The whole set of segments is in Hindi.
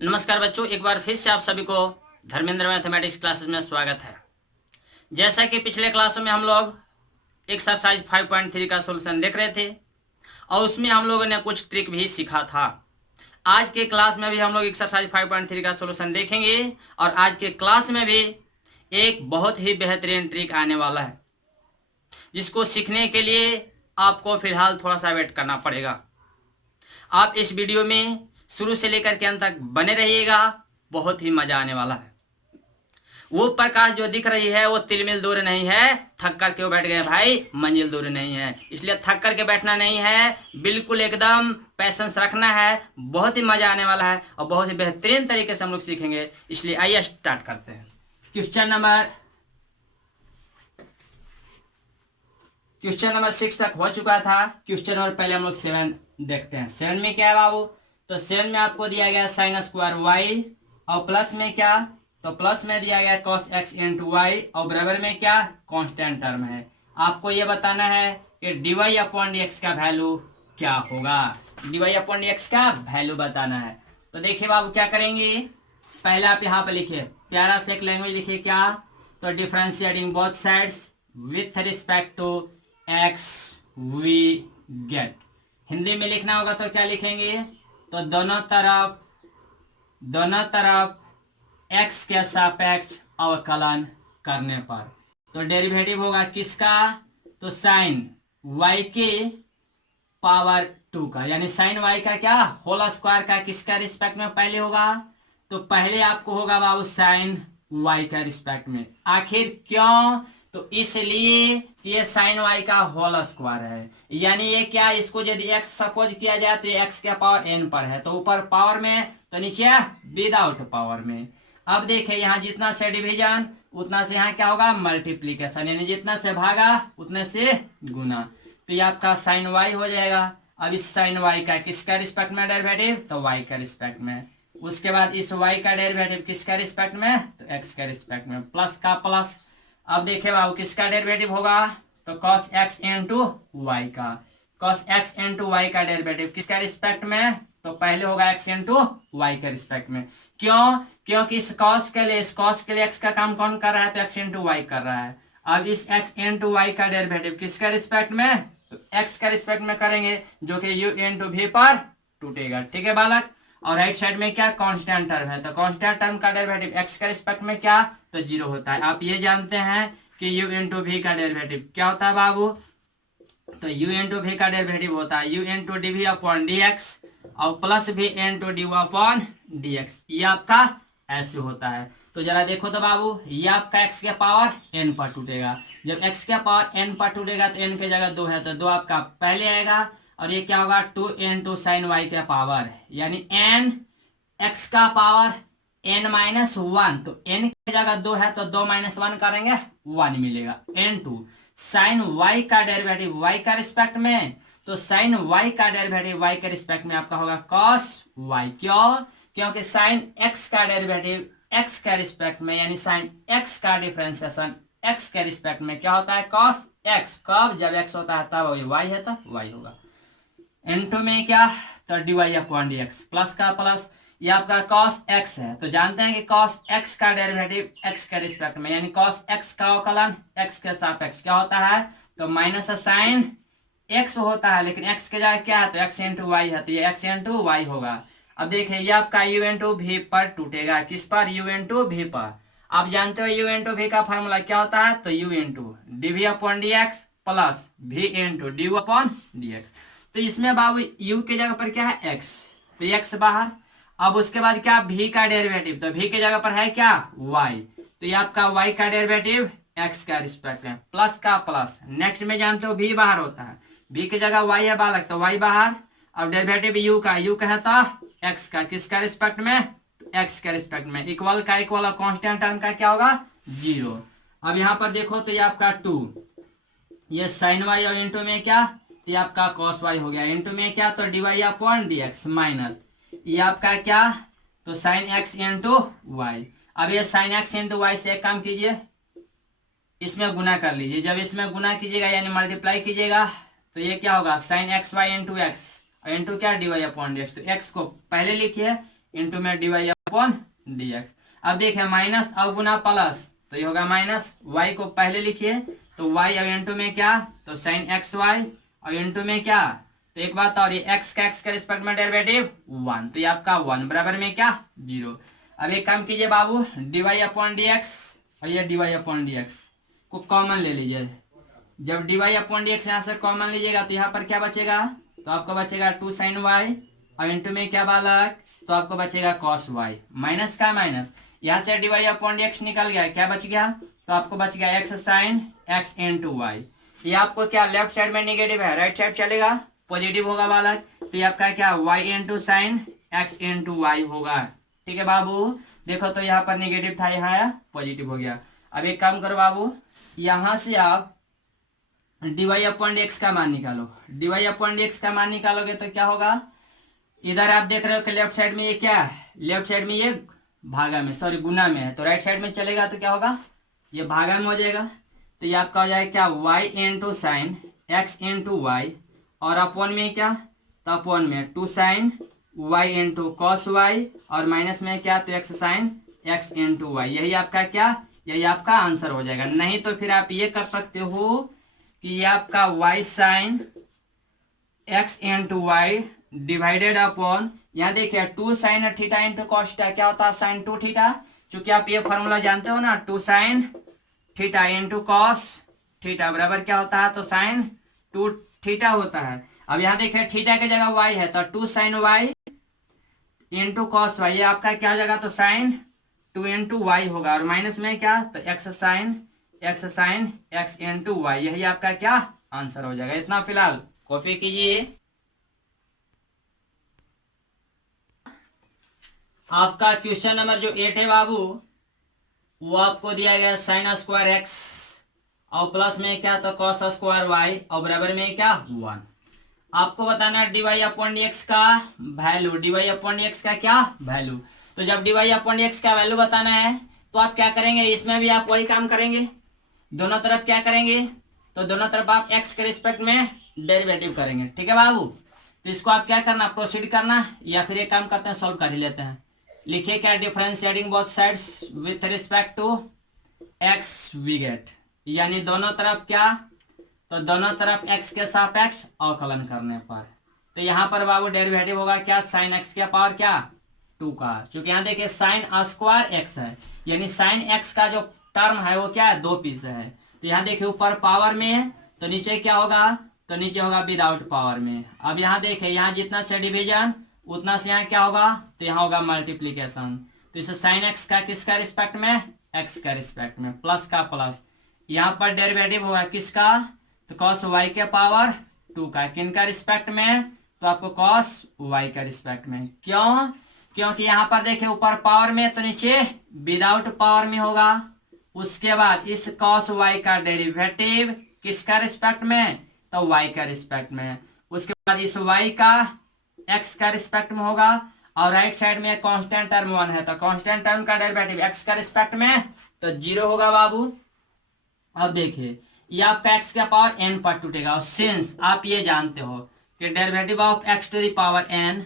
नमस्कार बच्चों, एक बार फिर से आप सभी को धर्मेंद्र मैथमेटिक्स क्लासेस में स्वागत है। जैसा कि पिछले क्लासों में हम लोग एक्सरसाइज 5.3 का सॉल्यूशन देख रहे थे और उसमें हम लोगों ने कुछ ट्रिक भी सीखा था। आज के क्लास में भी हम लोग एक्सरसाइज 5.3 का सॉल्यूशन देखेंगे और आज के क्लास में भी एक बहुत ही बेहतरीन ट्रिक आने वाला है, जिसको सीखने के लिए आपको फिलहाल थोड़ा सा वेट करना पड़ेगा। आप इस वीडियो में शुरू से लेकर के अंत तक बने रहिएगा, बहुत ही मजा आने वाला है। वो प्रकाश जो दिख रही है वो तिलमिल दूर नहीं है। थक कर क्यों बैठ गए भाई? मंजिल दूर नहीं है, इसलिए थक करके बैठना नहीं है, बिल्कुल एकदम पैसेंस रखना है। बहुत ही मजा आने वाला है और बहुत ही बेहतरीन तरीके से हम लोग सीखेंगे, इसलिए आइए स्टार्ट करते हैं। क्वेश्चन नंबर 6 तक हो चुका था। क्वेश्चन नंबर पहले हम लोग 7 देखते हैं। 7 में क्या है बाबू? तो 7 में आपको दिया गया साइन स्क्वायर वाई और प्लस में क्या? तो प्लस में दिया गया कॉस एक्स इंटू वाई और बराबर में क्या? कांस्टेंट टर्म है। आपको यह बताना है कि डीवाई अपॉन डी एक्स का वैल्यू क्या होगा। डीवाई अपॉन डी एक्स का वैल्यू बताना है। तो देखिए बाबू क्या करेंगे, पहले आप यहाँ पे लिखिए, प्यारा से एक लैंग्वेज लिखिए क्या? तो differentiating both sides with respect to x we get. Hindi में लिखना होगा तो क्या लिखेंगे? तो दोनों तरफ x के सापेक्ष अवकलन करने पर तो डेरिवेटिव होगा किसका? तो साइन y के पावर 2 का, यानी साइन y का क्या? होल स्क्वायर का किसका रिस्पेक्ट में पहले होगा? तो पहले आपको होगा बाबू साइन y का रिस्पेक्ट में। आखिर क्यों? तो इसलिए ये साइन y का होल स्क्वायर है, यानी ये क्या, इसको यदि x सपोज किया जाए तो ये x के पावर n पर है, तो ऊपर पावर में तो नीचे विदाउट पावर में। अब देखें यहाँ जितना से डिवीजन उतना से यहाँ क्या होगा? मल्टीप्लीकेशन, यानी जितना से भागा उतने से गुना। तो ये आपका साइन y हो जाएगा। अब इस साइन y का किसका रिस्पेक्ट में डेरिवेटिव? तो y का रिस्पेक्ट में। उसके बाद इस y का डेरिवेटिव किसका रिस्पेक्ट में? तो x का रिस्पेक्ट में, प्लस का प्लस। अब देखे बाबू किसका डेरिवेटिव होगा? तो cos x इंटू वाई का। cos x इंटू वाई का डेरिवेटिव किसका रिस्पेक्ट में? तो पहले होगा x इंटू वाई के रिस्पेक्ट में। क्यों? क्योंकि इस cos के लिए x का काम कौन कर रहा है? तो x इंटू वाई कर रहा है। अब इस x इंटू वाई का डेरिवेटिव किसका रिस्पेक्ट में? तो x का रिस्पेक्ट में करेंगे, जो कि u इंटू v पर टूटेगा। ठीक है बालक। और राइट साइड में क्या? कांस्टेंट टर्म है, तो कांस्टेंट टर्म का डेरिवेटिव x का रिस्पेक्ट में क्या? तो 0 होता है। आप ये जानते हैं कि u इंटू v का डेरिवेटिव क्या होता है बाबू? तो u इंटू v का डेरिवेटिव होता है u into d v upon d x और plus v into d upon d x. ये आपका ऐसे होता है। तो जरा देखो तो बाबू, ये आपका x के पावर n पर टूटेगा। जब x के पावर n पर टूटेगा तो n की जगह 2 है, तो 2 आपका पहले आएगा और ये क्या होगा? 2 इंटू साइन वाई के पावर, यानी n x का पावर n माइनस 1। तो n की जगह 2 है तो 2 माइनस 1 करेंगे 1 मिलेगा। n2 साइन y का डेरिवेटिव y का रिस्पेक्ट में, तो साइन y का डेरिवेटिव y के रिस्पेक्ट में आपका होगा cos y। क्यों? क्योंकि साइन x का डेरिवेटिव x के रिस्पेक्ट में, यानी साइन x का डिफरेंशिएशन x के रिस्पेक्ट में क्या होता है? cos x। कब? जब x होता है तब y है तो y होगा। n2 में क्या? तो dy upon d x, plus का प्लस। ये आपका cos x है, तो जानते हैं कि cos x का डेरिवेटिव x के रिस्पेक्ट में, यानी cos x का अवकलन x के सापेक्ष क्या होता है? तो माइनस साइन x होता है, लेकिन x के जगह क्या है? तो x इंटू वाई है, तो ये x इंटू वाई होगा। अब देखिए ये आपका u इंटू v पर टूटेगा। किस पर? u इंटू v पर। आप जानते हो u इंटू v का फॉर्मूला क्या होता है? तो u into d v upon d x plus v into d upon d x. तो इसमें बाबू u की जगह पर क्या है? x, तो x बाहर। अब उसके बाद क्या? v का डेरिवेटिव, तो v की जगह पर है क्या? y, तो ये आपका y का डेरिवेटिव x का रिस्पेक्ट में, प्लस का प्लस। नेक्स्ट में जानते हो v बाहर होता है, v की जगह y है बालक, तो y बाहर। अब डेरिवेटिव u का, u कहता x का, किसका रिस्पेक्ट में? तो x का रिस्पेक्ट में। इक्वल का इक्वल और कांस्टेंट टर्म का क्या होगा? 0। अब यहाँ पर देखो तो ये आपका 2, ये साइन y और इंटू में क्या? तो ये आपका cos y हो गया। इंटू में क्या? तो d y upon d x minus ये आपका क्या? तो साइन x इंटू वाई। अब ये साइन x इंटू वाई से एक काम कीजिए, इसमें गुना कर लीजिए। जब इसमें गुना कीजिएगा यानी मल्टीप्लाई कीजिएगा तो ये क्या होगा? Sine x y into x और इंटू क्या? D y upon d x. तो x को पहले लिखिए, इंटू में dy अपॉन dx। अब देखिए माइनस और गुना प्लस, तो ये होगा माइनस, y को पहले लिखिए तो y और इंटू में क्या, तो साइन एक्स वाई, और इंटू में क्या, तो एक बात और, ये x का रिस्पेक्ट में डेरिवेटिव 1, तो ये आपका 1 बराबर में क्या 0। अब एक काम कीजिए बाबू, dy अपॉन dx और ये dy अपॉन dx को कॉमन ले लीजिए। जब dy अपॉन dx यहाँ से कॉमन लीजिएगा तो यहाँ पर क्या बचेगा, तो आपको बचेगा 2 साइन वाई, और इंटू में क्या बालक, तो आपको बचेगा कॉस वाई, माइनस का माइनस, यहाँ से dy अपॉन dx निकल गया, क्या बच गया, तो आपको बच गया x sine x into y. ये आपको क्या लेफ्ट साइड में नेगेटिव है, राइट साइड चलेगा पॉजिटिव होगा बालक, तो ये आपका क्या y into sine x into y होगा। ठीक है बाबू, देखो तो यहाँ पर नेगेटिव था, यहाँ पॉजिटिव हो गया। अब एक काम करो बाबू, यहाँ से आप dy अपॉन dx का मान निकालो, dy अपॉन dx का मान निकालोगे तो क्या होगा, इधर आप देख रहे हो कि लेफ्ट साइड में ये क्या है, लेफ्ट साइड में ये भागा में, सॉरी गुना में है, तो राइट साइड में चलेगा तो क्या होगा, ये भागा में हो जाएगा, तो ये आपका हो जाएगा क्या y into sine x into y, और अपॉन में क्या, तो अपॉन में 2 sine y into cos y, और माइनस में क्या, तो x sine x into y. यही आपका क्या, यही आपका आंसर हो जाएगा। नहीं तो फिर आप ये कर सकते हो कि ये आपका y sine x into y divided upon, यहाँ देखिए 2 sine theta into cos theta क्या होता है, साइन 2 थीटा, चूंकि आप ये फॉर्मूला जानते हो ना, 2 sine theta into cos theta बराबर क्या होता है, तो साइन 2 थीटा होता है। अब यहाँ देखिए थीटा की जगह y है, तो 2 sine y into cos y, ये आपका क्या हो जाएगा, तो साइन 2 इंटू वाई होगा, और माइनस में क्या, तो x sine x into y, यही आपका क्या आंसर हो जाएगा। इतना फिलहाल कॉपी कीजिए। आपका क्वेश्चन नंबर जो 8 है बाबू, वो आपको दिया गया साइन स्क्वायर एक्स और प्लस में क्या, तो कॉस स्क्वायर वाई, और बराबर में क्या 1। आपको बताना है dy अपॉन dx का वैल्यू, dy अपॉन dx का क्या वैल्यू। तो जब dy अपॉन dx का वैल्यू बताना है तो आप क्या करेंगे, इसमें भी आप वही काम करेंगे, दोनों तरफ क्या करेंगे, तो दोनों तरफ आप x के रिस्पेक्ट में डेरिवेटिव करेंगे। ठीक है बाबू, तो इसको आप क्या करना, प्रोसीड करना, या फिर एक काम करते हैं सॉल्व कर ही लेते हैं। लिखिए क्या, differentiating both sides with respect to x we get, यानी दोनों तरफ क्या, तो दोनों तरफ x के सापेक्ष अवकलन करने पर, तो यहाँ पर बाबू डेरिवेटिव होगा क्या, साइन x के पावर क्या 2 का, क्योंकि यहाँ देखिए साइन स्क्वायर x है, यानी साइन x का जो टर्म है वो क्या है, 2 पीस है, तो यहाँ देखिए ऊपर पावर में है, तो नीचे क्या होगा, तो नीचे होगा विदाउट पावर में। अब यहाँ देखिए, यहाँ जितना से डिवीजन उतना से यहाँ क्या होगा, तो यहाँ होगा मल्टीप्लीकेशन, तो इसे साइन एक्स का किसका रिस्पेक्ट में, एक्स का रिस्पेक्ट में, प्लस का प्लस, यहाँ पर डेरिवेटिव होगा किसका, तो कॉस वाई के पावर 2 का, किनका रिस्पेक्ट में, तो आपको कॉस वाई का रिस्पेक्ट में। क्यों, क्योंकि यहाँ पर देखिए ऊपर पावर में तो नीचे विदाउट पावर में होगा। उसके बाद इस कॉस वाई का डेरिवेटिव किसका रिस्पेक्ट में, तो वाई का रिस्पेक्ट में। उसके बाद इस वाई का एक्स का रिस्पेक्ट में होगा, और राइट साइड में कांस्टेंट टर्म 1 है, तो कांस्टेंट टर्म का डेरिवेटिव एक्स का रिस्पेक्ट में तो 0 होगा बाबू। अब देखिए ये आपका एक्स का पावर n पर टूटेगा, और सिंस आप ये जानते हो कि derivative of x to the power n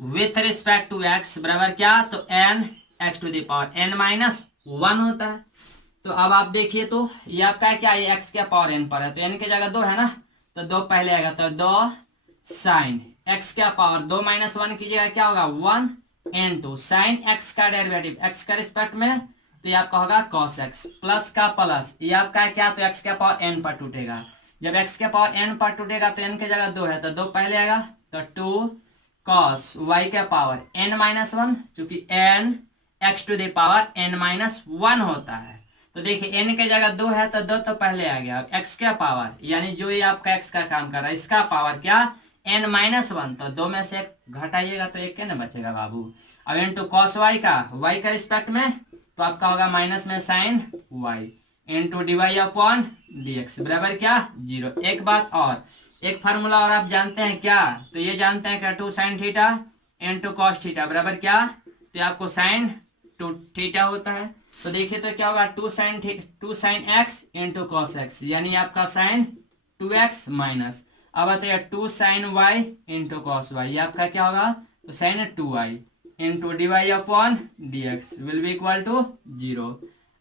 with respect to x बराबर क्या, तो n x to the power n minus 1 होता है। तो अब आप देखिए तो ये आपका क्या, ये x के पावर n पर है, तो n की जगह 2 है ना, तो 2 पहले आएगा, तो 2 साइन x का पावर 2 माइनस 1 की जगह क्या होगा 1 इंटू साइन x का डेरिवेटिव x का रिस्पेक्ट में, तो ये आपका होगा cos x, प्लस का प्लस, ये आपका क्या, तो x का पावर n पर टूटेगा। जब x के पावर n पर टूटेगा तो n की जगह 2 है, तो 2 पहले आएगा, तो 2 cos y के पावर n माइनस 1, चूंकि n x to the power n minus 1 होता है, तो देखिए n की जगह 2 है, तो 2 तो पहले आ गया, x का पावर, यानी जो ये आपका x का काम कर रहा है इसका पावर क्या n माइनस 1, तो 2 में से एक घटाइएगा तो एक क्या बचेगा बाबू। अब इंटू कॉस वाई का y का रिस्पेक्ट में, तो आपका होगा माइनस में sine y into dy upon dx बराबर क्या 0। एक बात और, एक फार्मूला और आप जानते हैं क्या, तो ये जानते हैं क्या, 2 sine theta into cos theta बराबर क्या, तो आपको साइन 2 थीटा होता है। तो देखिए तो क्या होगा 2 sine x into cos x, यानी आपका साइन 2x माइनस, अब बताइए 2 sine y into cos y, ये आपका क्या होगा, तो sine 2y into d y upon d x will be equal to 0।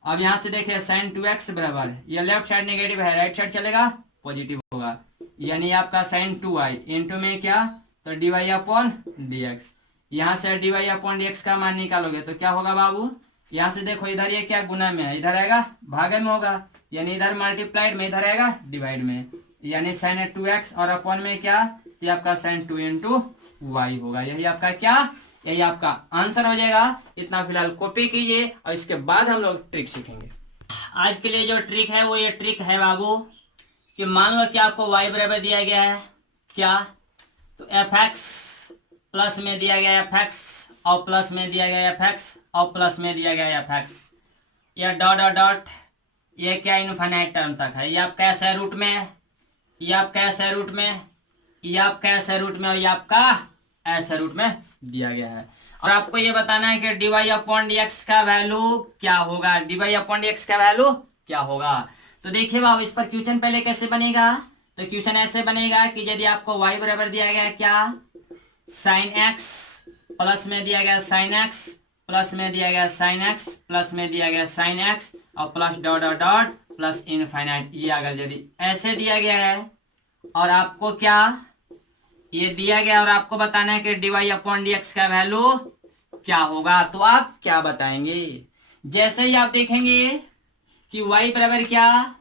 अब यहाँ से देखिए साइन 2x बराबर है, ये लेफ्ट साइड नेगेटिव है, राइट साइड चलेगा पॉजिटिव होगा, यानी आपका साइन 2i इंटू में क्या, तो d y upon d x. यहाँ से d y upon d x का मान निकालोगे तो क्या होगा बाबू, यहाँ से देखो इधर ये क्या गुना में है, इधर आएगा भागे में होगा, यानी इधर मल्टीप्लाइड में, इधर आएगा डिवाइड में, यानी साइन 2x और अपॉन में क्या, तो आपका साइन 2 इंटू वाई होगा। यही आपका क्या, यही आपका आंसर हो जाएगा। इतना फिलहाल कॉपी कीजिए और इसके बाद हम लोग ट्रिक सीखेंगे। आज के लिए जो ट्रिक है वो ये ट्रिक है बाबू कि मान लो कि आपको y बराबर दिया गया है क्या, तो fx प्लस में दिया गया fx और प्लस में दिया गया fx और प्लस में दिया गया fx, या डॉट डॉट डॉट, ये क्या इनफाइनाइट टर्म तक है, ये आपका ऐसे रूट में, ये आपका ऐसे रूट में, ये आपका ऐसे रूट में और ये आपका ऐसे रूट में दिया गया है। और आपको ये बताना है कि d y upon d x का वैल्यू क्या होगा, d y upon d x का वैल्यू क्या होगा। तो देखिए बाबू इस पर क्वेश्चन पहले कैसे बनेगा, तो क्वेश्चन ऐसे बनेगा कि यदि आपको y बराबर दिया गया क्या, साइन x प्लस में दिया गया साइन x प्लस में दिया गया साइन x प्लस में दिया गया साइन x और plus dot dot dot plus infinite, ये अगर यदि ऐसे दिया गया है और आपको क्या ये दिया गया और आपको बताना है कि d y upon d x का वैल्यू क्या होगा, तो आप क्या बताएंगे। जैसे ही आप देखेंगे कि y बराबर क्या,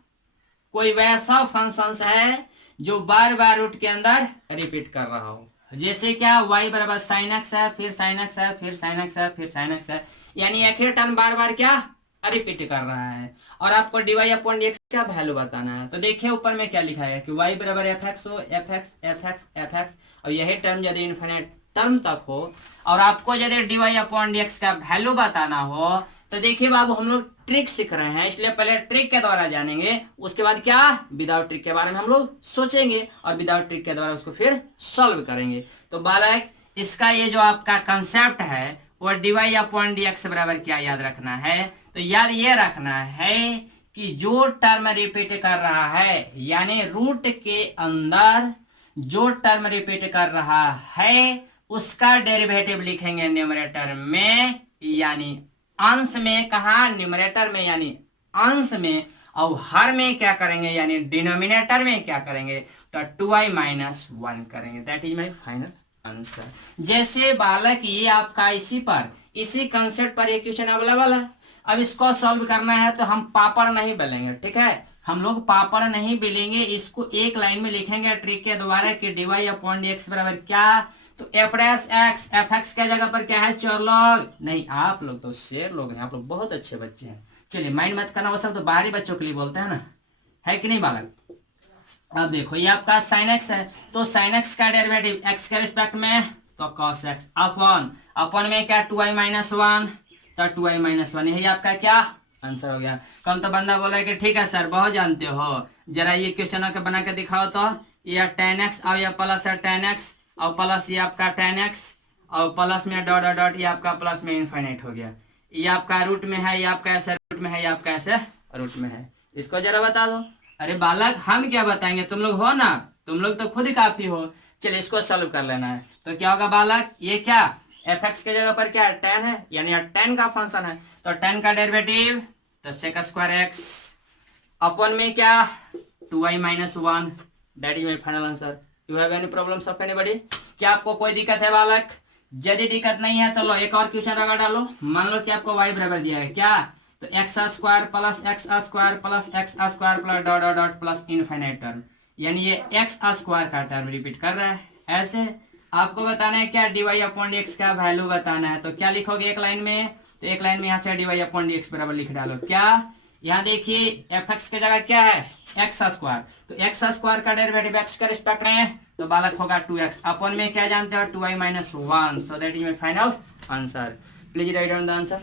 कोई वैसा फंक्शन है जो बार बार रूट के अंदर रिपीट कर रहा हो, जैसे क्या y बराबर साइन एक्स है, फिर साइन एक्स है, फिर साइन एक्स है, फिर साइन एक्स है, यानी एक ही टर्म बार बार क्या रिपीट कर रहा है और आपको d y upon d x का वैल्यू बताना है। तो देखिए ऊपर में क्या लिखा है कि y बराबर एफ एक्स हो, F x F x F x, और यही टर्म यदि इनफिनिट टर्म तक हो और आपको यदि d y upon d x का वैल्यू बताना हो, तो देखिए बाबू हम लोग ट्रिक सीख रहे हैं, इसलिए पहले ट्रिक के द्वारा जानेंगे, उसके बाद क्या विदाउट ट्रिक के बारे में हम लोग सोचेंगे और विदाउट ट्रिक के द्वारा उसको फिर सॉल्व करेंगे। तो बालक इसका ये जो आपका कंसेप्ट है वो d y upon d x बराबर क्या याद रखना है, तो याद ये रखना है कि जो टर्म रिपीट कर रहा है, यानी रूट के अंदर जो टर्म रिपीट कर रहा है उसका डेरिवेटिव लिखेंगे न्यूमरेटर में, यानी अंश में, कहा न्यूमरेटर में यानी अंश में, और हर में क्या करेंगे यानी डिनोमिनेटर में क्या करेंगे, तो 2i माइनस 1 करेंगे। That is my final answer. जैसे बालक ये आपका इसी कंसेप्ट पर एक क्वेश्चन अवेलेबल है, अब इसको सॉल्व करना है तो हम पापड़ नहीं बेलेंगे, ठीक है, हम लोग पापड़ नहीं बेलेंगे, इसको एक लाइन में लिखेंगे ट्रिक के द्वारा कि d y upon d x बराबर क्या, तो एफ एक्स, एफ एक्स के जगह पर क्या है चोर लोग, नहीं आप लोग तो शेर लोग हैं, आप लोग बहुत अच्छे बच्चे हैं। चलिए माइंड मत करना, वो सब तो बाहरी बच्चों के लिए बोलते हैं ना, है कि नहीं बालक। अब देखो ये आपका साइन एक्स है, तो साइन एक्स का डेरिवेटिव एक्स के रिस्पेक्ट में, तो कॉस एक्स अपॉन में क्या 2i माइनस 1, तो 2i माइनस 1, यही आपका क्या आंसर हो गया। कल तो बंदा बोला कि ठीक है सर बहुत जानते हो, जरा ये क्वेश्चन के बना के दिखाओ, तो ये tan x और ये प्लस है tan x और प्लस ये आपका tan x और प्लस में डॉट डॉट डॉट, ये आपका प्लस में इनफाइनाइट हो गया, ये आपका रूट में है, ये आपका ऐसे रूट में है, ये आपका ऐसे रूट में है, इसको जरा बता दो। अरे बालक हम क्या बताएंगे, तुम लोग हो ना, तुम लोग तो खुद काफी हो। चलिए इसको सॉल्व कर लेना है, तो क्या होगा बालक, ये क्या एफ एक्स के जगह पर क्या है tan है, यानी tan का फंक्शन है, तो tan का डेरिवेटिव तो सेक स्क्वायर एक्स अपॉन में क्या 2i minus 1, that is my final answer. You have any problems of anybody, क्या आपको कोई दिक्कत है बालक। यदि दिक्कत नहीं है तो लो एक और क्वेश्चन लगा डालो। मान लो कि आपको y बराबर दिया है क्या, तो x square plus x square plus x square plus dot dot dot plus infinite term, यानी ये एक्स स्क्वायर का टर्म रिपीट कर रहा है। ऐसे आपको बताना है क्या d y upon d x का वैल्यू बताना है, तो क्या लिखोगे एक लाइन में, तो एक लाइन में यहाँ से d y upon d x बराबर लिख डालो। क्या यहाँ देखिए एफ एक्स की जगह क्या है एक्स स्क्वायर, तो एक्स स्क्वायर का डेरिवेटिव एक्स के रिस्पेक्ट में, तो बालक होगा 2x अपॉन में क्या जानते हो 2i minus 1, so that is my final answer. Please write down the answer.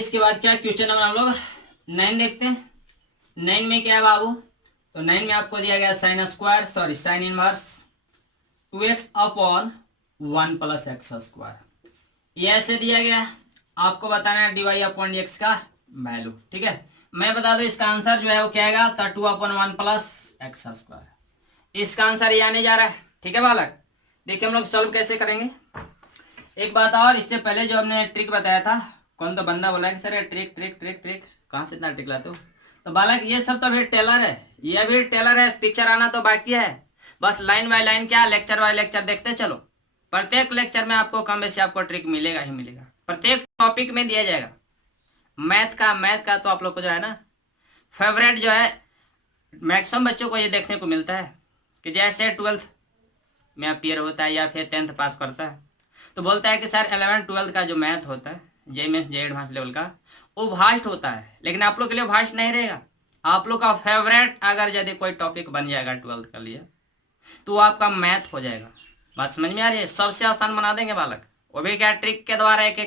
इसके बाद क्या क्वेश्चन नंबर हम लोग 9 देखते हैं। 9 में क्या है बाबू, तो 9 में आपको दिया गया sine inverse 2x upon 1 plus x square, ये ऐसे दिया गया, आपको बताना है d y upon d x का वैल्यू, ठीक है। मैं बता दूं इसका आंसर जो है वो क्या आएगा, तो 2 अपॉन 1 प्लस एक्स स्क्वायर, इसका आंसर ये आने जा रहा है, ठीक है बालक। देखिए हम लोग सॉल्व कैसे करेंगे। एक बात और, इससे पहले जो हमने ट्रिक बताया था, कौन तो बंदा बोला कि सर ये ट्रिक ट्रिक ट्रिक ट्रिक कहाँ से इतना ट्रिक लाते हो, तो बालक ये सब तो अभी टेलर है, ये अभी टेलर है, पिक्चर आना तो बाकी है। बस लाइन बाय लाइन क्या, लेक्चर बाय लेक्चर देखते चलो। प्रत्येक लेक्चर में आपको कम बेसी आपको ट्रिक मिलेगा ही मिलेगा, प्रत्येक टॉपिक में दिया जाएगा। मैथ का तो आप लोग को जो है ना फेवरेट जो है, मैक्सिमम बच्चों को ये देखने को मिलता है कि जैसे 12th में अपियर होता है या फिर 10th पास करता है तो बोलता है कि सर 11 12 का जो मैथ होता है जे मेंस जे एडवांस लेवल का, वो भास्ट होता है। लेकिन आप लोग के लिए भास्ट नहीं रहेगा। आप लोग का फेवरेट अगर यदि कोई टॉपिक बन जाएगा 12th के लिए तो वो आपका मैथ हो जाएगा। बात समझ में आ रही है? सबसे आसान बना देंगे बालक, वो भी क्या ट्रिक के द्वारा एक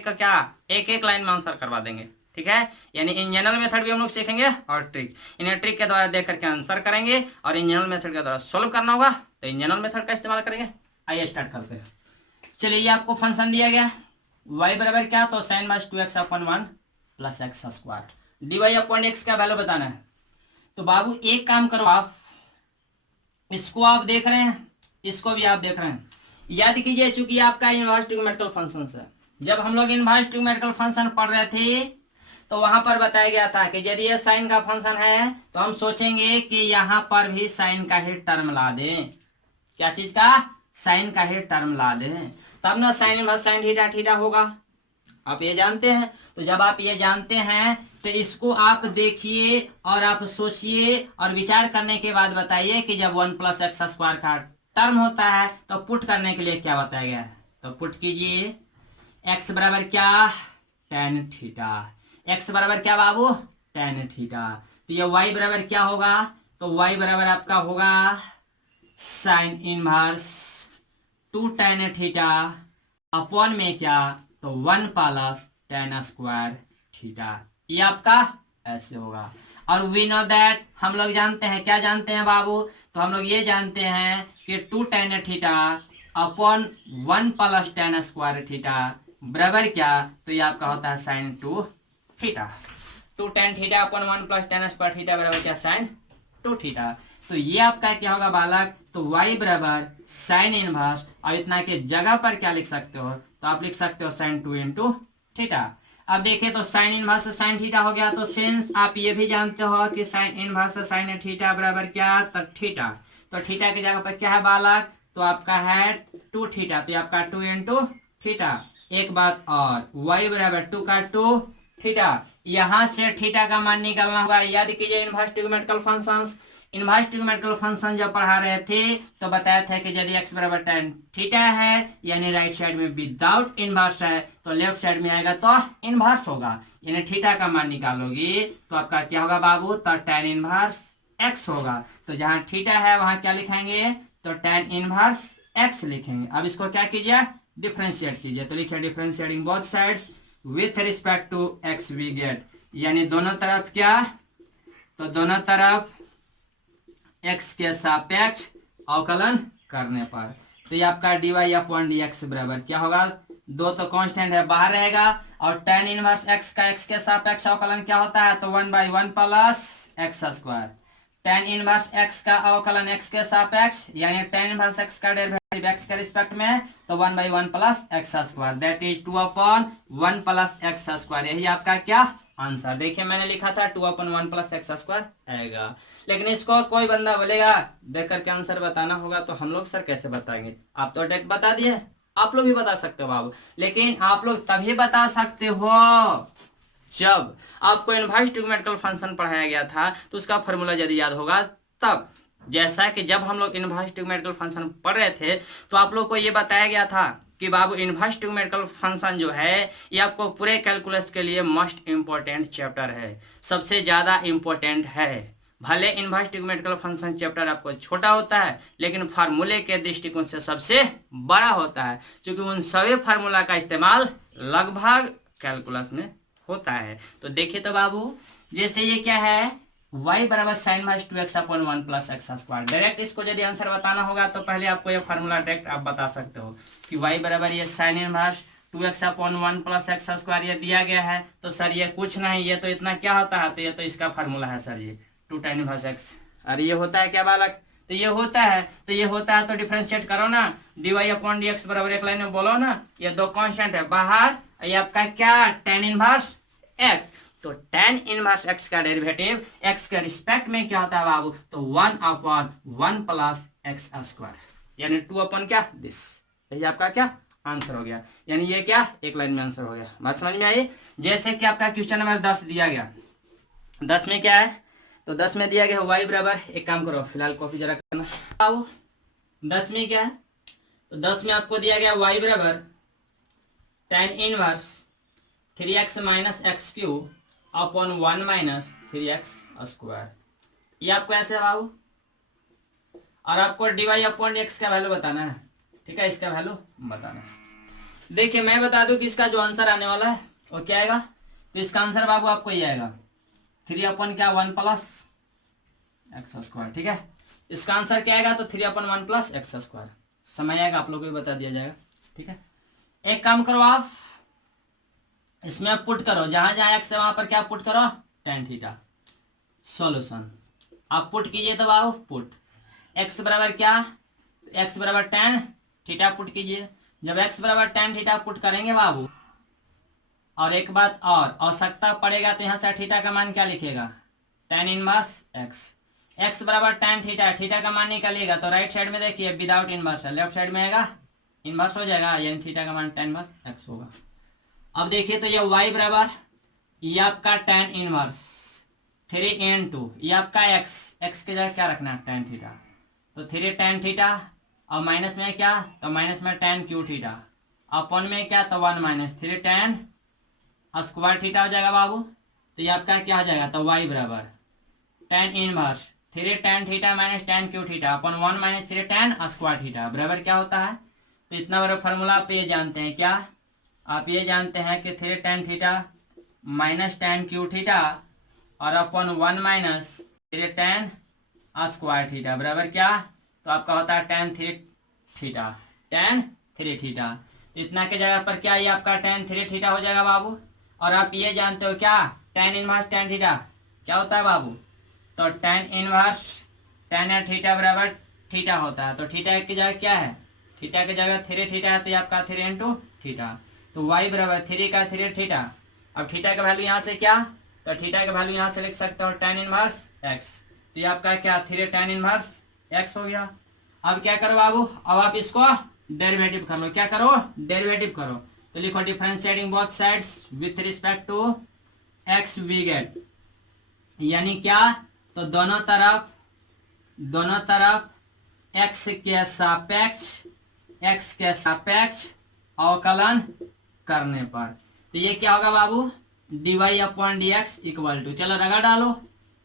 एक लाइन में आंसर करवा देंगे। ठीक है, यानी इन जनरल मेथड भी हम लोग सीखेंगे और ट्रिक, इन्हें ट्रिक के द्वारा देख करके आंसर करेंगे और इन जनरल मेथड के द्वारा सोल्व करना होगा तो इन जनरल मेथड का इस्तेमाल करेंगे। आइए स्टार्ट करते हैं। चलिए, ये आपको फंक्शन दिया गया y बराबर क्या, तो sin माइनस 2x अपन 1 plus x square dy upon x का वैल्यू बताना है। तो बाबू एक काम करो, आप इसको आप देख रहे हैं, इसको भी आप देख रहे हैं, याद कीजिए चूंकि आपका इनवर्स ट्रिग्नोमेट्रिकल फंक्शन है। जब हम लोग इनवर्स ट्रिग्नोमेट्रिकल फंक्शन पढ़ रहे थे तो वहां पर बताया गया था कि यदि ये साइन का फंक्शन है तो हम सोचेंगे कि यहां पर भी साइन का ही टर्म ला दें। क्या चीज का? साइन का ही टर्म ला दें, तब ना sine inverse sine theta theta होगा। आप ये जानते हैं। तो जब आप ये जानते हैं तो इसको आप देखिए और आप सोचिए और विचार करने के बाद बताइए कि जब 1 प्लस एक्स स्क्वायर का टर्म होता है तो पुट करने के लिए क्या बताया गया है। तो पुट कीजिए, एक्स बराबर क्या, tan थीटा। एक्स बराबर क्या बाबू, tan थीटा। तो ये y बराबर क्या होगा, तो y बराबर आपका होगा sine inverse 2 tan theta upon में क्या, तो 1 प्लस tan स्क्वायर थीटा। ये आपका ऐसे होगा। और वी नो दैट, हम लोग जानते हैं, क्या जानते हैं बाबू, तो हम लोग ये जानते हैं कि 2 tan theta upon 1 plus tan square theta बराबर क्या, तो ये आपका होता है sine 2 theta. 2 tan theta upon 1 plus tan square theta बराबर क्या, साइन 2 थीटा। तो ये आपका क्या होगा बालक, तो y बराबर साइन इनवर्स, और इतना के जगह पर क्या लिख सकते हो, तो आप लिख सकते हो साइन 2 इंटू थीटा। अब देखिए तो साइन इनवर्स साइन थीटा हो गया, तो सिंस आप ये भी जानते हो कि साइन इनवर्स साइन थीटा बराबर क्या, तो थीटा। तो थीटा की जगह पर क्या है बालक, तो आपका है 2 थीटा, तो आपका 2 इंटू थीटा। एक बात और, y बराबर 2 का 2 थीटा, यहां से थीटा का मान निकालना होगा। याद कीजिए inverse trigonometrical functions, inverse trigonometrical function जब पढ़ा रहे थे तो बताया था कि यदि x बराबर tan थीटा है यानी राइट साइड में विदाउट इनवर्स है तो लेफ्ट साइड में आएगा तो इनवर्स होगा, यानी थीटा का मान निकालोगे तो आपका क्या होगा बाबू, तो tan इनवर्स x होगा। तो जहां थीटा है वहां क्या लिखेंगे, तो tan इनवर्स x लिखेंगे। अब इसको क्या कीजिए, डिफरेंशिएट कीजिए। तो लिखिए differentiating both sides with respect to x we get, यानी दोनों तरफ क्या, तो दोनों तरफ x के सापेक्ष अवकलन करने पर, तो ये आपका dy अपॉन dx बराबर क्या होगा, दो तो कांस्टेंट है बाहर रहेगा, और tan इनवर्स x का x के सापेक्ष अवकलन क्या होता है, तो 1/1 plus x square. tan inverse x का अवकलन x के सापेक्ष, यानी tan इनवर्स x का डेरिवेटिव x के रिस्पेक्ट में, तो 1/1 plus x square, that is 2/1 plus x square. यही आपका क्या आंसर। देखिए मैंने लिखा था 2/1 प्लस एक्स स्क्वायर आएगा, लेकिन इसको कोई बंदा बोलेगा देख करके आंसर बताना होगा, तो हम लोग सर कैसे बताएंगे, आप तो डायरेक्ट बता दिए, आप लोग भी बता सकते हो बाबू, लेकिन आप लोग तभी बता सकते हो जब आपको इनवर्स ट्रिग्नोमेट्रिकल फंक्शन पढ़ाया गया था तो उसका फॉर्मूला यदि याद होगा तब। जैसा कि जब हम लोग इनवर्स ट्रिग्नोमेट्रिकल फंक्शन पढ़ रहे थे तो आप लोग को ये बताया गया था कि बाबू इनवर्स ट्रिग्नोमेट्रिकल फंक्शन जो है ये आपको पूरे कैलकुलस के लिए मोस्ट इंपॉर्टेंट चैप्टर है, सबसे ज्यादा इंपॉर्टेंट है। भले इनवर्स ट्रिग्नोमेट्रिकल फंक्शन चैप्टर आपको छोटा होता है लेकिन फार्मूले के दृष्टिकोण से सबसे बड़ा होता है, क्योंकि उन सभी फार्मूला का इस्तेमाल लगभग कैलकुलस में होता है। तो देखिए तो बाबू, जैसे ये क्या है, y बराबर sine minus 2x upon 1 plus x square. Direct इसको यदि आंसर बताना होगा तो पहले आपको ये फार्मूला डायरेक्ट आप बता सकते हो कि y बराबर ये sign inverse 2x upon 1 plus x square ये दिया गया है, तो सर ये कुछ नहीं, ये तो इतना क्या होता है, तो ये तो इसका फार्मूला है सर, ये 2 tan इनवर्स x। अरे ये होता है क्या बालक, तो तो ये होता है, तो डिफरेंशिएट करो ना, dy अपॉन dx बराबर एक लाइन में बोलो ना, ये दो कांस्टेंट है बाहर, ये आपका क्या tan इनवर्स x, तो tan इनवर्स x का डेरिवेटिव x के रिस्पेक्ट में क्या होता है बाबू, तो 1 अपॉन 1 प्लस एक्स स्क्वायर, यानी 2 अपॉन क्या दिस, यही आपका क्या आंसर हो गया, यानी ये क्या एक लाइन में आंसर हो गया। बात समझ में आई। जैसे कि आपका क्वेश्चन नंबर 10 दिया गया, 10 में क्या है, तो 10 में दिया गया y बराबर, एक काम करो फिलहाल कॉपी जरा करना, आओ 10 में क्या है, तो 10 में आपको दिया गया y बराबर tan inverse 3x minus x cube upon 1 minus 3x square, ये आपको ऐसे बाबू, और आपको dy अपॉन x का वैल्यू बताना है, ठीक है, इसका वैल्यू बताना है। देखिए मैं बता दूं कि इसका जो आंसर आने वाला है वो क्या आएगा, तो इसका आंसर बाबू आपको ये आएगा 3 अपॉन क्या 1 प्लस एक्स स्क्वायर, ठीक है, इसका आंसर क्या आएगा, तो 3 अपॉन 1 प्लस एक्स स्क्वायर, समय आएगा आप लोगों को भी बता दिया जाएगा, ठीक है। एक काम करो आप इसमें पुट करो, जहां जहां एक्स है वहां पर क्या पुट करो tan थीटा, सॉल्यूशन आप पुट कीजिए, तो बाबू पुट एक्स बराबर क्या, एक्स बराबर tan थीटा पुट कीजिए, जब x बराबर tan थीटा पुट करेंगे बाबू, और एक बात और आवश्यकता पड़ेगा तो यहाँ से थीटा का मान क्या लिखेगा, tan इनवर्स x, x बराबर tan थीटा, थीटा का मान निकालिएगा तो राइट साइड में देखिए विदाउट इनवर्स है, लेफ्ट साइड में आएगा इनवर्स हो जाएगा, यानी थीटा का मान tan इनवर्स x होगा। अब देखिए तो ये y बराबर ये आपका tan इनवर्स 3 into ये आपका x की जगह क्या रखना है tan थीटा, तो 3 tan थीटा, और माइनस में क्या, तो माइनस में tan क्यू थीटा, अपॉन में क्या, तो 1 माइनस 3 tan स्क्वायर थीटा हो जाएगा बाबू, तो ये आपका क्या हो जाएगा, तो y बराबर tan inverse 3 tan theta minus tan cube theta upon 1 minus 3 tan square theta बराबर क्या होता है, तो इतना बड़ा फॉर्मूला आप ये जानते हैं क्या, आप ये जानते हैं कि 3 tan theta minus tan cube theta और upon 1 minus 3 tan square theta बराबर क्या, तो आपका होता है tan 3 थीटा, इतना के जगह पर क्या ये आपका tan 3 थीटा हो जाएगा बाबू। और आप ये जानते हो क्या tan इनवर्स tan थीटा क्या होता है बाबू, तो tan इनवर्स tan थीटा बराबर थीटा होता है, तो थीटा की जगह क्या है, थीटा की जगह 3 थीटा है, तो ये आपका 3 इंटू थीटा, तो y बराबर 3 का 3 थीटा, अब थीटा का वैल्यू यहाँ से क्या, तो थीटा का वैल्यू यहाँ से लिख सकते हो tan इनवर्स x, तो ये आपका क्या 3 tan इनवर्स x हो गया। अब क्या करो बाबू, अब आप इसको डेरिवेटिव कर लो, क्या करो डेरिवेटिव करो, तो लिखो differentiating both sides with respect to x we get, यानी क्या, तो दोनों तरफ x के सापेक्ष अवकलन करने पर, तो ये क्या होगा बाबू, dy upon dx equal to, चलो रगड़ डालो,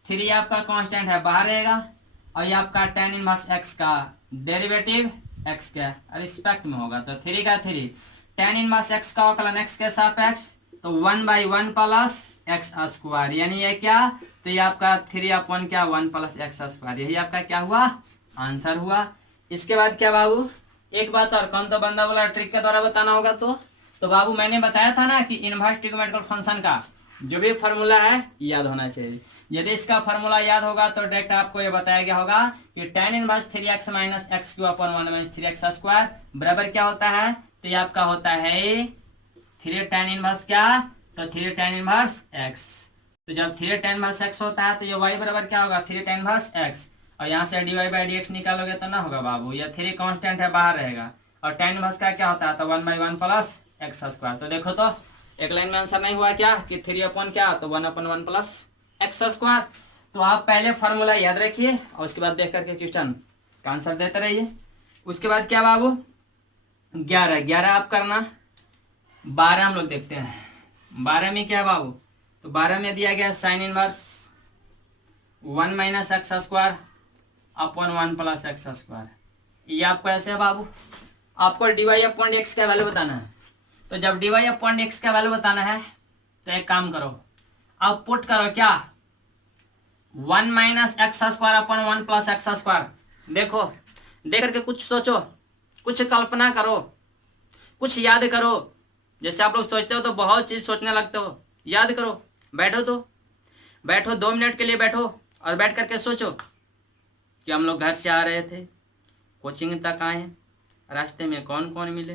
3 आपका कांस्टेंट है बाहर रहेगा, और ये आपका tan इनवर्स x का डेरिवेटिव x के रिस्पेक्ट में होगा, तो 3 का 3 tan इनवर्स x का अवकलन x के सापेक्ष, तो 1/1 प्लस एक्स स्क्वायर, यानी ये क्या, तो ये आपका 3 अपॉन क्या 1 प्लस एक्स स्क्वायर, यही आपका क्या हुआ आंसर हुआ। इसके बाद क्या बाबू, एक बात और, कौन तो बंदा बोला ट्रिक के द्वारा बताना होगा, तो बाबू मैंने बताया था ना कि इनवर्स ट्रिग्नोमेट्रिकल फंक्शन का जो भी फॉर्मूला है याद होना चाहिए, यदि इसका फॉर्मूला याद होगा तो डायरेक्ट आपको ये बताया गया होगा कि tan inverse 3x minus x Q upon 1 minus 3x square बराबर क्या होता है, तो ये आपका होता है 3 tan इनवर्स क्या, तो 3 tan इनवर्स x, तो जब 3 tan इनवर्स x होता है तो ये y बराबर क्या होगा 3 tan इनवर्स x, और यहाँ से dy बाई dx निकालोगे तो ना होगा बाबू, ये 3 कांस्टेंट है बाहर रहेगा, और tan इनवर्स का क्या होता है, तो 1/1 प्लस एक्स स्क्वायर, तो देखो तो एक लाइन में आंसर नहीं हुआ क्या कि 3 अपॉन क्या, तो 1/1 प्लस एक्स स्क्वायर। तो आप पहले फॉर्मूला याद रखिए और उसके बाद देख करके क्वेश्चन का आंसर देते रहिए। उसके बाद क्या बाबू 11 आप करना, 12 हम लोग देखते हैं, 12 में क्या बाबू, तो 12 में दिया गया sine inverse 1 minus x square upon 1 plus x square, ये आपको ऐसे है बाबू, आपको dy अपॉन एक्स का वैल्यू बताना है, तो जब dy अपॉन एक्स का वैल्यू बताना है तो एक काम करो, अब पुट करो क्या 1 minus x square upon 1 plus x square, देखो देख करके कुछ सोचो, कुछ कल्पना करो, कुछ याद करो, जैसे आप लोग सोचते हो तो बहुत चीज सोचने लगते हो, याद करो, बैठो 2 मिनट के लिए बैठो और बैठ करके सोचो कि हम लोग घर से आ रहे थे, कोचिंग तक आए, रास्ते में कौन कौन मिले,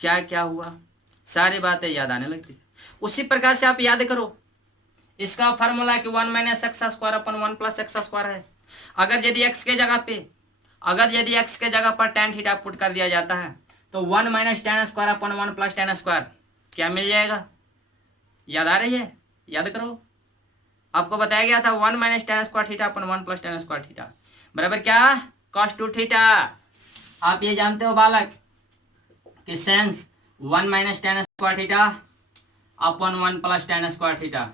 क्या क्या हुआ, सारी बातें याद आने लगती। उसी प्रकार से आप याद करो, इसका फॉर्मूला कि 1 minus x square upon 1 plus x square है। अगर यदि x के जगह पे tan थीटा पुट कर दिया जाता है तो 1 minus tan square upon 1 plus tan square क्या मिल जाएगा? याद आ रही है? याद करो, आपको बताया गया था 1 माइनस tan स्क्वायर थीटा अपन 1 प्लस tan स्क्वायर थीटा बराबर क्या? cos 2 theta. आप ये जानते हो बालक कि since 1 minus tan square theta अपन 1 प्लस tan स्क्वायर थीटा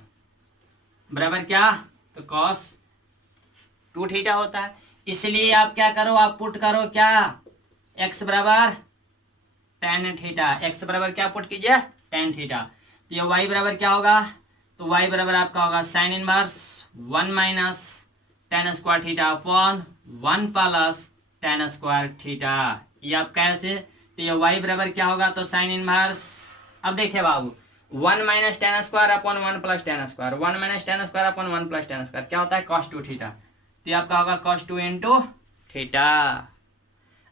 बराबर क्या? तो cos 2 थीटा होता है। इसलिए आप क्या करो, आप पुट करो क्या, x बराबर tan थीटा, x बराबर क्या पुट कीजिए, tan थीटा। तो ये y बराबर क्या होगा, तो y बराबर आपका होगा sine inverse 1 minus tan square theta upon 1 plus tan square theta. ये आप कैसे, तो ये y बराबर क्या होगा, तो साइन इनवर्स, अब देखिए बाबू 1 minus tan square upon 1 plus tan square, 1 minus tan square upon 1 plus tan square क्या होता है, cos 2 थीटा। तो आपका होगा cos 2 इंटू थीटा।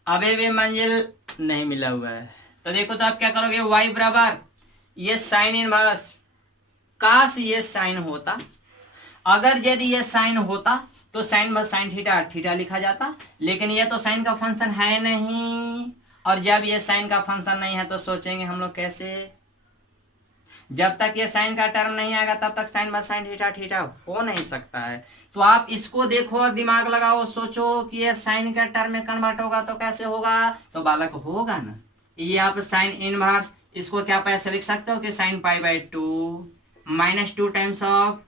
अबे भी मंजिल नहीं मिला हुआ है, तो देखो तो आप क्या करोगे, y बराबर ये साइन इनवर्स, काश ये साइन होता, अगर यदि ये साइन होता तो साइन बस साइन थीटा थीटा लिखा जाता, लेकिन ये तो साइन का फंक्शन है नहीं, और जब ये साइन का फंक्शन नहीं है तो सोचेंगे हम लोग कैसे, जब तक ये साइन का टर्म नहीं आएगा तब तक साइन बस साइन थीटा थीटा हो नहीं सकता है। तो आप इसको देखो और दिमाग लगाओ, सोचो कि ये साइन का टर्म में कन्वर्ट होगा तो कैसे होगा, तो बालक होगा ना, ये आप साइन इनवर्स, इसको क्या पैसे लिख सकते हो कि sine pi by 2 minus 2 times of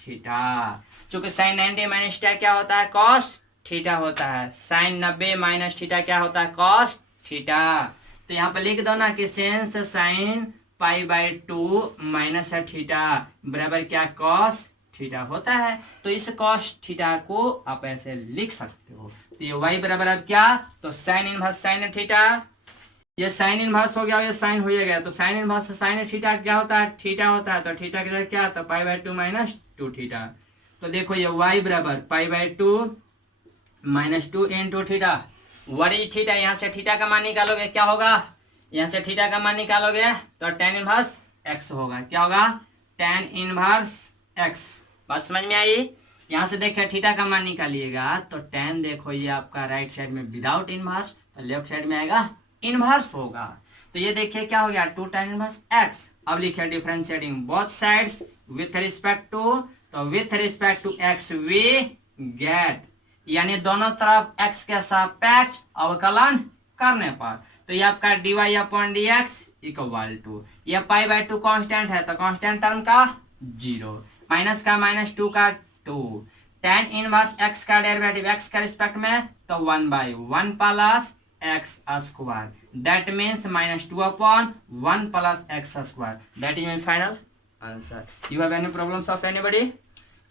theta, चूंकि साइन 90 माइनस थीटा क्या होता है, कॉस थीटा होता है, साइन 90 माइनस थीटा क्या होता है, कॉस थीटा। तो यहाँ पर लिख दो ना कि sense sine pi by 2 minus theta बराबर क्या, कॉस थीटा होता है। तो इस कॉस थीटा को आप ऐसे लिख सकते हो। तो ये y बराबर अब क्या, तो साइन इनवर्स साइन थीटा, ये साइन इनवर्स हो गया, ये साइन हो गया, तो साइन इनवर्स साइन थीटा क्या होता है, थीटा होता है, तो थीटा की जगह क्या होता है, पाई बाई 2 माइनस 2 थीटा। तो देखो ये y बराबर pi by 2 minus 2 into theta, what is theta, यहाँ से थीटा का मान निकालोगे क्या होगा, यहाँ से थीटा का मान निकालोगे तो tan इनवर्स x होगा, क्या होगा, tan इनवर्स x। बात समझ में आई? यहाँ से देखिए थीटा का मान निकालिएगा तो tan देखो ये आपका राइट साइड में विदाउट इनवर्स, तो लेफ्ट साइड में आएगा इनवर्स होगा। तो ये देखिए क्या हो गया, 2 tan इनवर्स x। अब लिखिए differentiating both sides with respect to, तो with respect to x we get, यानी दोनों तरफ x के सापेक्ष अवकलन करने पर, तो ये आपका dy upon dx equal to, ये पाई बाई 2 कांस्टेंट है तो कांस्टेंट टर्म का 0, माइनस का माइनस 2 का 2, tan इनवर्स x का डेरिवेटिव x के रिस्पेक्ट में तो 1 by 1 plus x square, that means minus 2 upon 1 plus x square, that is my final answer. You have any problems of anybody?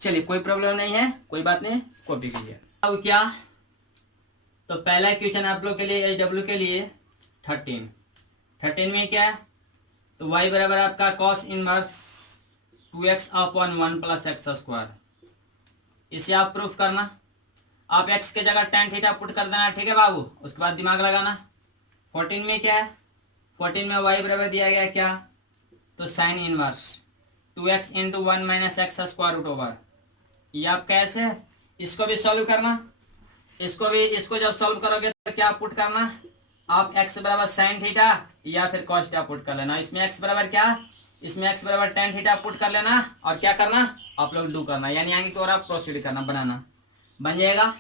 चलिए कोई प्रॉब्लम नहीं है, कोई बात नहीं, कॉपी कीजिए। अब क्या, तो पहला क्वेश्चन आप लोग के लिए HW के लिए 13 में क्या है, तो y बराबर आपका cos inverse 2x upon 1 plus x square, इसे आप प्रूफ करना, आप x के जगह tan थीटा पुट कर देना, ठीक है बाबू, उसके बाद दिमाग लगाना। 14 में क्या है, 14 में y बराबर दिया गया क्या, तो sine inverse 2x into 1 minus x square root over, ये आप कैसे, इसको भी सॉल्व करना, इसको जब सॉल्व करोगे तो क्या पुट करना, आप x बराबर साइन थीटा या फिर cos थीटा पुट कर लेना, इसमें x बराबर क्या, इसमें x बराबर tan थीटा पुट कर लेना, और क्या करना, आप लोग डू करना, यानी आगे की ओर आप प्रोसीड करना, बनाना, बन जाएगा।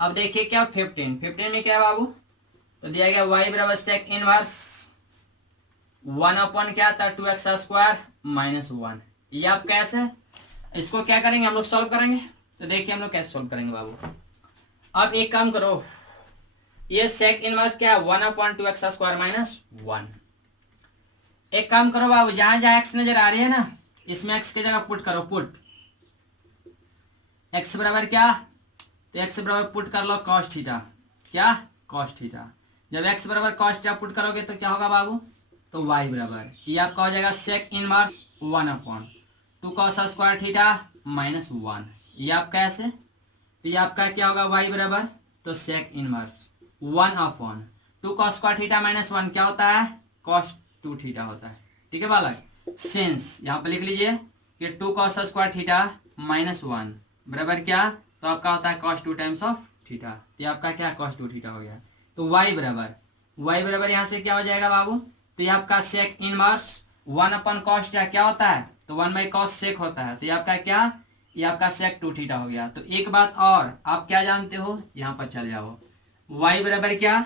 अब देखिए क्या 15 में क्या है बाबू, तो दिया गया y बराबर सेक इनवर्स 1 अपॉन क्या था 2x स्क्वायर माइनस 1, ये आप कैसे, इसको क्या करेंगे हम लोग सॉल्व करेंगे, तो देखिए हम लोग कैसे सॉल्व करेंगे बाबू। अब एक काम करो, ये सेक इनवर्स क्या है 1 अपॉन 2x स्क्वायर माइनस 1, एक काम करो बाबू, जहां जहां x नजर आ रही है ना इसमें x की जगह पुट करो, पुट x बराबर क्या, तो x बराबर पुट कर लो cos थीटा, क्या cos थीटा, जब x बराबर cos थीटा पुट करोगे तो क्या होगा बाबू, तो y बराबर ये आपका हो जाएगा sec inverse 1 upon 2 cos square theta minus 1, ये आप कैसे, तो ये आपका क्या होगा y बराबर, तो sec inverse 1/, 2 cos square theta minus 1 क्या होता है, cos 2 थीटा होता है। ठीक है बालक, सिंस यहाँ पर लिख लीजिए कि 2 cos स्क्वायर थीटा माइनस 1 बराबर क्या, तो आपका होता है cos 2 टाइम्स ऑफ थीटा। तो ये आपका क्या cos 2 थीटा हो गया। तो y बराबर यहाँ से क्या हो जाएगा बाबू, तो ये आपका सेक इनवर्स 1/cos क्या होता है, तो 1/cos सेक होता है। तो ये आपका क्या, ये आपका सेक 2 थीटा हो गया। तो एक बात और आप क्या जानते हो, यहाँ पर चले जाओ, y बराबर क्या,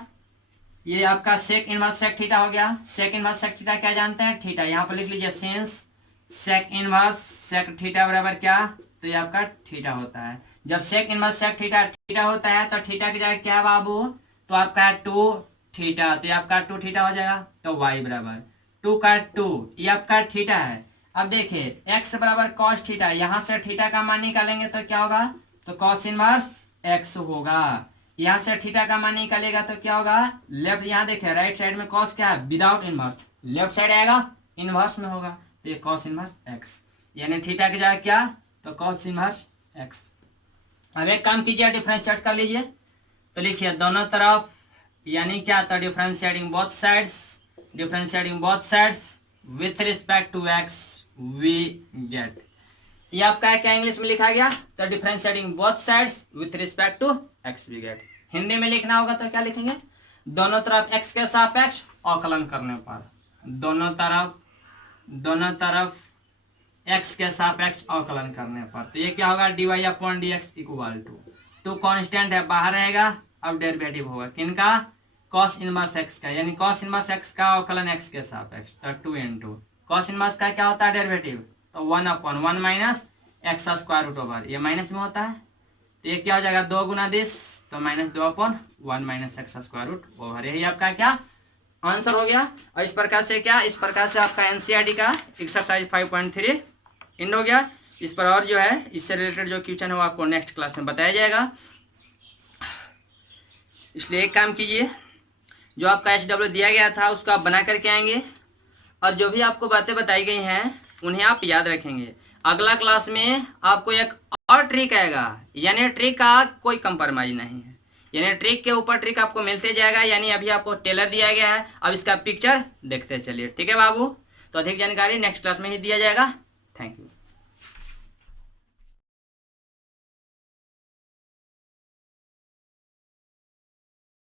ये आपका सेक इनवर्स सेक थीटा हो गया। सेक इनवर्स सेक थीटा क्या जानते हैं, थीटा। यहाँ पर लिख लीजिए since sec inverse sec theta बराबर क्या, तो ये आपका थीटा होता है। जब sec inverse sec theta theta होता है तो थीटा की जगह क्या बाबू, तो आपका 2 थीटा, तो ये आपका 2 थीटा हो जाएगा। तो y बराबर 2 का 2, ये आपका थीटा है। अब देखिए x बराबर cos थीटा, यहाँ से थीटा का मान निकालेंगे तो क्या होगा, तो cos इनवर्स x होगा। यहाँ से थीटा का मान निकालेगा तो क्या होगा, लेफ्ट यहाँ देखिए राइट साइड में cos क्या है, विदाउट इनवर्स, लेफ्ट साइड आएगा इनवर्स में होगा, तो ये cos इनवर्स x, यानी थीटा की जगह क्या, तो cos इनवर्स x। अब एक काम कीजिए, डिफरेंशिएट कर लीजिए, तो लिखिए दोनों तरफ, यानी क्या, तो differentiating both sides with respect to x we get, ये आपका क्या इंग्लिश में लिखा गया, तो differentiating both sides with respect to x we get. Hindi में लिखना होगा तो क्या लिखेंगे, दोनों तरफ x के सापेक्ष अवकलन करने पर, दोनों तरफ x के सापेक्ष अवकलन करने पर, तो ये क्या होगा, dy/dx इक्वल टू कांस्टेंट है बाहर रहेगा, अब डेरिवेटिव होगा किनका, cos इनवर्स x का, यानी cos इनवर्स x का अवकलन x के सापेक्ष, तो 2 into cos इनवर्स का क्या होता है डेरिवेटिव, तो 1/1 minus x square root over, ये माइनस में होता है, तो ये क्या हो जाएगा 2 गुना दिस, तो -2/1 minus x square root over, यही आपका क्या आंसर हो गया। और इस प्रकार से क्या, इस प्रकार से आपका एनसीईआरटी का एक्सरसाइज 5.3 एंड हो गया। इस पर और जो है इससे रिलेटेड जो क्वेश्चन है वो आपको नेक्स्ट क्लास में बताया जाएगा। इसलिए एक काम कीजिए, जो आपका HW दिया गया था उसको आप बना करके आएंगे, और जो भी आपको बातें बताई गई हैं उन्हें आप याद रखेंगे। अगला क्लास में आपको एक और ट्रिक आएगा, यानी ट्रिक का कोई कंप्रोमाइज नहीं है, यानी ट्रिक के ऊपर ट्रिक आपको मिलते जाएगा। यानी अभी आपको टेलर दिया गया है, अब इसका पिक्चर देखते चलिए, ठीक है बाबू। तो अधिक जानकारी नेक्स्ट क्लास में ही दिया जाएगा। Thank you.